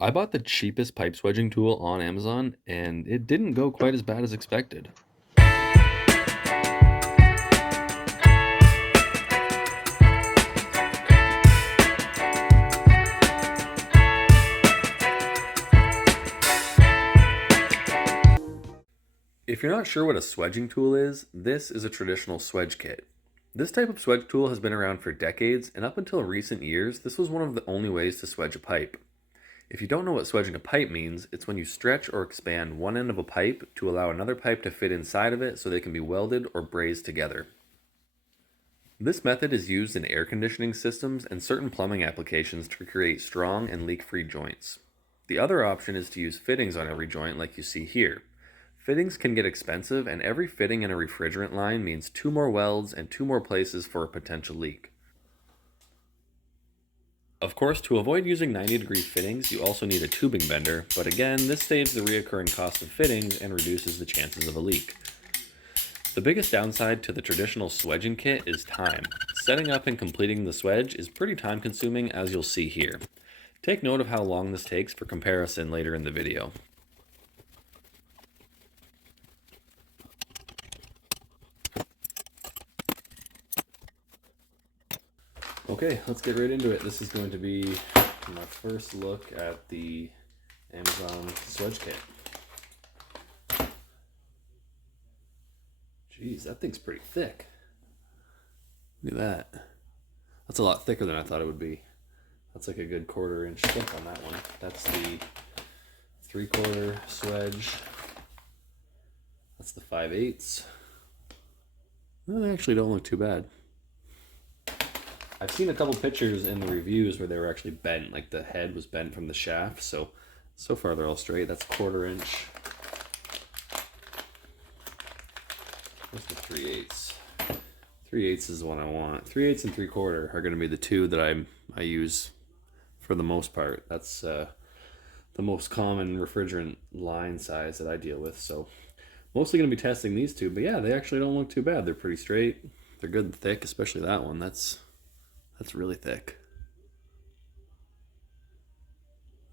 I bought the cheapest pipe swedging tool on Amazon, and it didn't go quite as bad as expected. If you're not sure what a swedging tool is, this is a traditional swedge kit. This type of swedge tool has been around for decades, and up until recent years, this was one of the only ways to swedge a pipe. If you don't know what swedging a pipe means, it's when you stretch or expand one end of a pipe to allow another pipe to fit inside of it so they can be welded or brazed together. This method is used in air conditioning systems and certain plumbing applications to create strong and leak-free joints. The other option is to use fittings on every joint like you see here. Fittings can get expensive, and every fitting in a refrigerant line means 2 more welds and 2 more places for a potential leak. Of course, to avoid using 90-degree fittings, you also need a tubing bender, but again, this saves the reoccurring cost of fittings and reduces the chances of a leak. The biggest downside to the traditional swedging kit is time. Setting up and completing the swedge is pretty time consuming, as you'll see here. Take note of how long this takes for comparison later in the video. Okay, let's get right into it. This is going to be my first look at the Amazon swedge kit. Jeez, that thing's pretty thick. Look at that. That's a lot thicker than I thought it would be. That's like a good 1/4 inch thick on that one. That's the 3/4 swedge. That's the 5/8. Well, they actually don't look too bad. I've seen a couple pictures in the reviews where they were actually bent, like the head was bent from the shaft, so far they're all straight. That's 1/4 inch. Where's the 3/8? 3/8 is the one I want. 3/8 and 3/4 are going to be the two that I use for the most part. That's the most common refrigerant line size that I deal with, so mostly going to be testing these two, but yeah, they actually don't look too bad. They're pretty straight. They're good and thick, especially that one. That's really thick.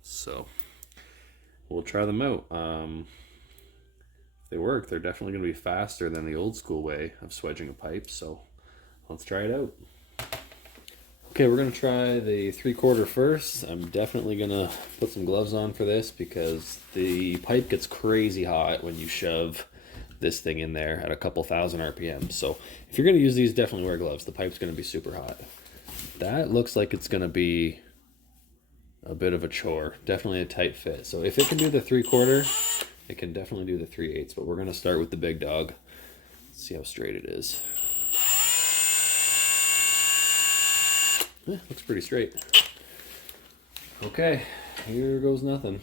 So we'll try them out. If they work, they're definitely going to be faster than the old school way of swedging a pipe, so let's try it out. Okay, we're going to try the 3/4 first. I'm definitely going to put some gloves on for this because the pipe gets crazy hot when you shove this thing in there at a couple thousand RPM. So if you're going to use these, definitely wear gloves. The pipe's going to be super hot. That looks like it's going to be a bit of a chore. Definitely a tight fit. So if it can do the 3/4, it can definitely do the 3/8. But we're going to start with the big dog. Let's see how straight it is. Looks pretty straight. Okay, here goes nothing.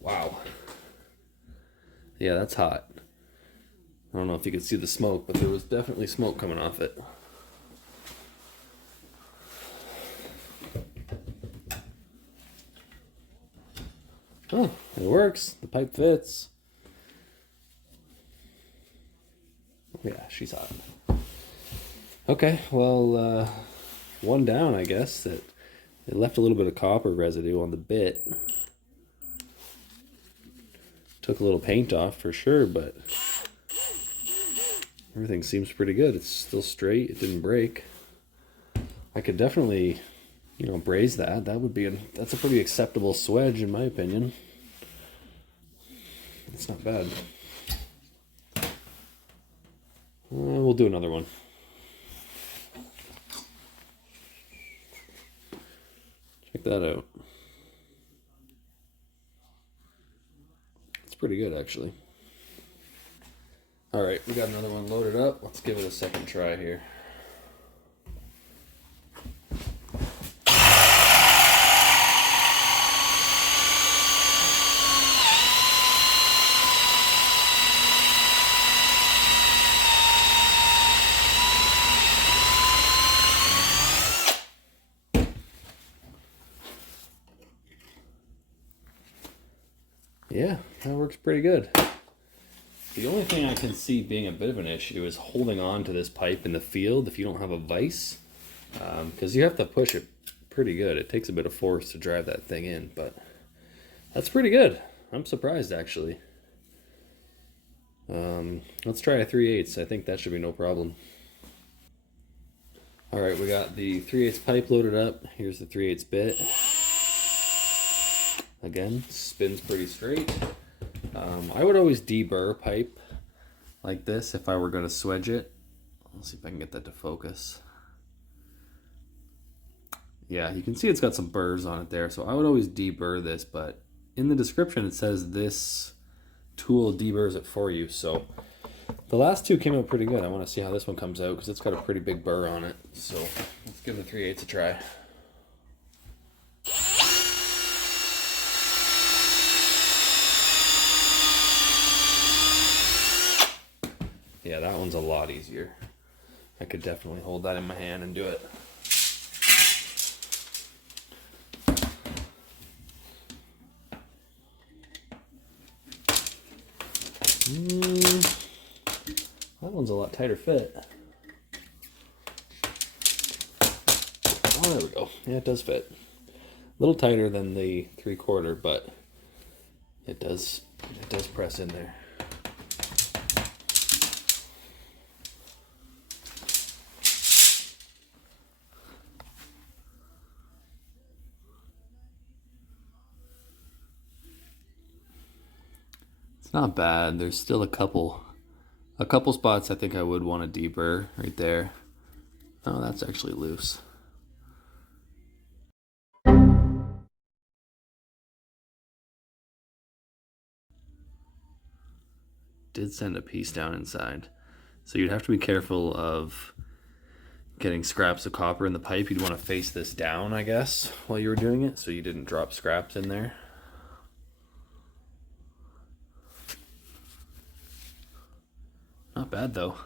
Wow. Yeah, that's hot. I don't know if you could see the smoke, but there was definitely smoke coming off it. Oh, it works. The pipe fits. Yeah, she's hot. Okay, well, one down, I guess. It left a little bit of copper residue on the bit. Took a little paint off for sure, but everything seems pretty good. It's still straight. It didn't break. I could definitely, braze that. That's a pretty acceptable swedge in my opinion. It's not bad. We'll do another one. Check that out. It's pretty good, actually. All right, we got another one loaded up. Let's give it a second try here. Yeah, that works pretty good. The only thing I can see being a bit of an issue is holding on to this pipe in the field if you don't have a vise, because you have to push it pretty good. It takes a bit of force to drive that thing in, but that's pretty good. I'm surprised actually. Let's try a 3/8. I think that should be no problem. All right, we got the 3/8 pipe loaded up. Here's the 3/8 bit. Again, spins pretty straight. I would always deburr pipe like this if I were going to swedge it. Let's see if I can get that to focus. Yeah, you can see it's got some burrs on it there, so I would always deburr this, but in the description it says this tool deburrs it for you, so the last two came out pretty good. I want to see how this one comes out because it's got a pretty big burr on it, so let's give the 3/8 a try. Yeah, that one's a lot easier. I could definitely hold that in my hand and do it. That one's a lot tighter fit. Oh, there we go. Yeah, it does fit. A little tighter than the 3/4, but it does press in there. It's not bad. There's still a couple spots I think I would want to deburr right there. Oh, that's actually loose. Did send a piece down inside. So you'd have to be careful of getting scraps of copper in the pipe. You'd want to face this down, I guess, while you were doing it, so you didn't drop scraps in there. Not bad though.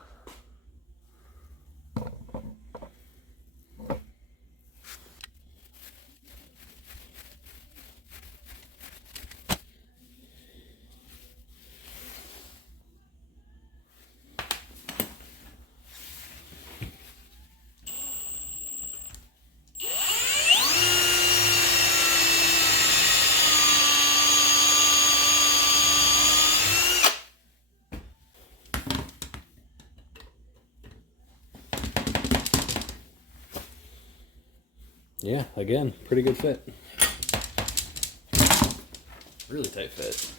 Yeah, again, pretty good fit. Really tight fit.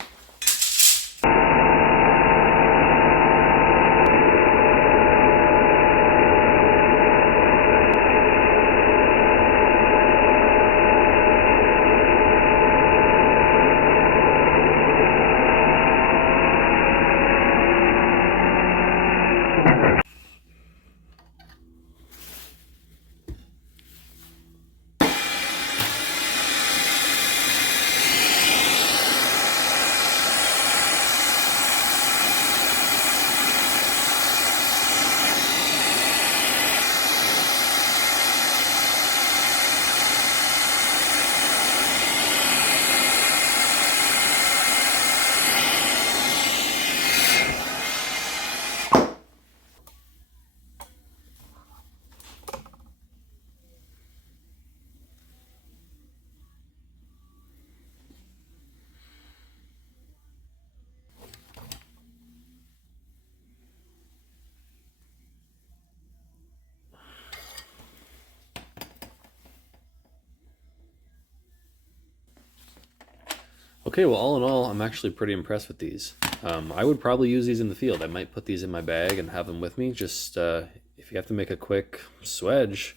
Okay, well, all in all, I'm actually pretty impressed with these. I would probably use these in the field. I might put these in my bag and have them with me. Just if you have to make a quick swedge,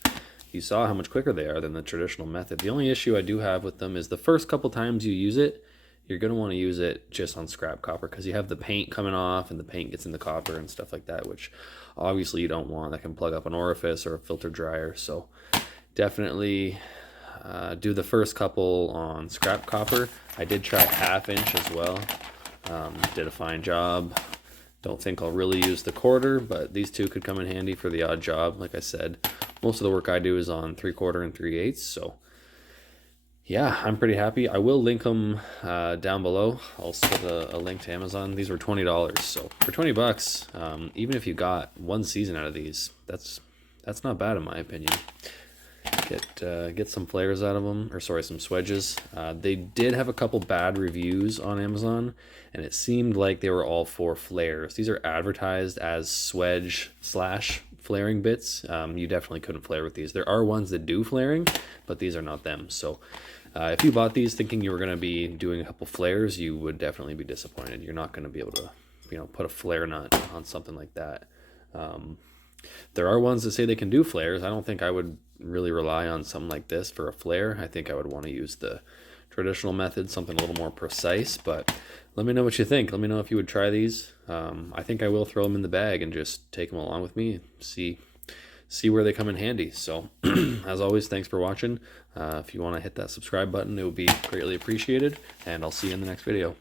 you saw how much quicker they are than the traditional method. The only issue I do have with them is the first couple times you use it, you're going to want to use it just on scrap copper because you have the paint coming off and the paint gets in the copper and stuff like that, which obviously you don't want. That can plug up an orifice or a filter dryer. So definitely do the first couple on scrap copper. I did try 1/2 inch as well. Did a fine job. Don't think I'll really use the 1/4, but these two could come in handy for the odd job. Like I said, most of the work I do is on 3/4 and 3/8, so Yeah, I'm pretty happy. I will link them down below. I'll put a link to Amazon. These were $20, so for 20 bucks, even if you got one season out of these, that's not bad in my opinion. Get some flares out of them, or sorry, some swedges. They did have a couple bad reviews on Amazon, and it seemed like they were all for flares. These are advertised as swedge slash flaring bits. You definitely couldn't flare with these. There are ones that do flaring, but these are not them. So if you bought these thinking you were going to be doing a couple flares, you would definitely be disappointed. You're not going to be able to, put a flare nut on something like that. There are ones that say they can do flares. I don't think I would really rely on something like this for a flare. I think I would want to use the traditional method, something a little more precise. But let me know what you think. Let me know if you would try these. I think I will throw them in the bag and just take them along with me. See where they come in handy. So as always, thanks for watching. If you want to hit that subscribe button, it would be greatly appreciated. And I'll see you in the next video.